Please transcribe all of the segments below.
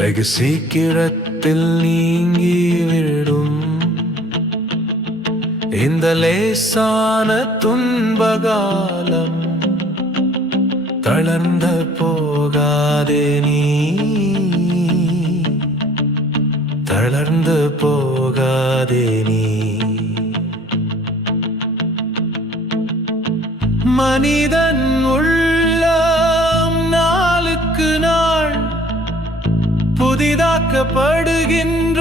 வெகு சீக்கிரத்தில் நீங்கி விடும். இந்த லேசான துன்பகாலம் தளர்ந்த போகாதே நீ. தளர்ந்து போகாதே நீ. மனிதன் உள்ள புதிதாக்கப்படுகின்ற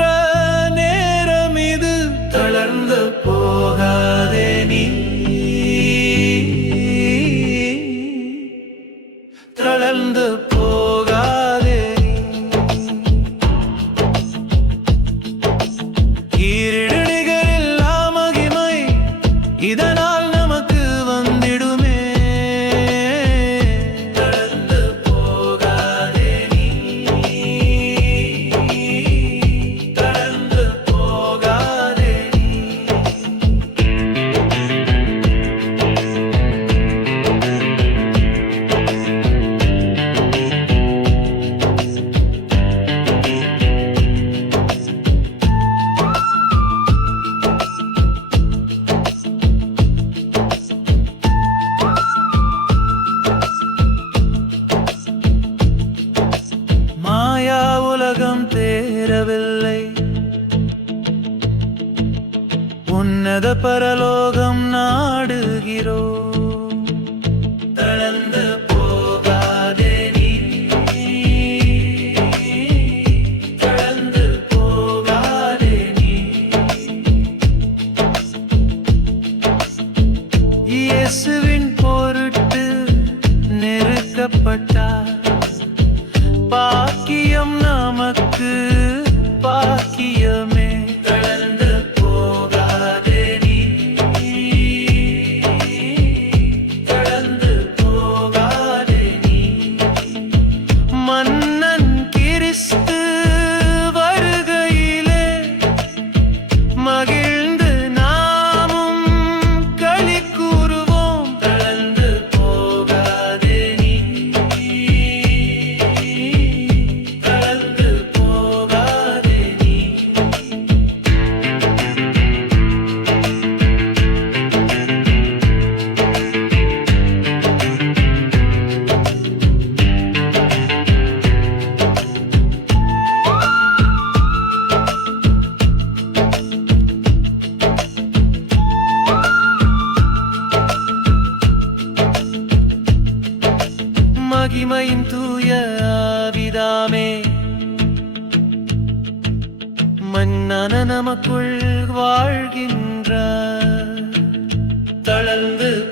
உன்னத பரலோகம் நாடுகிறோ. தளர்ந்து போகாதே நீ. தளர்ந்து போகாதே நீ. இயேசுவின் பொருட்டு நெருக்கப்பட்டார் மன்னன் மகிமையின் தூய ஆவிதாமே. மன்னன நமக்குள் வாழ்கின்ற தளர்ந்து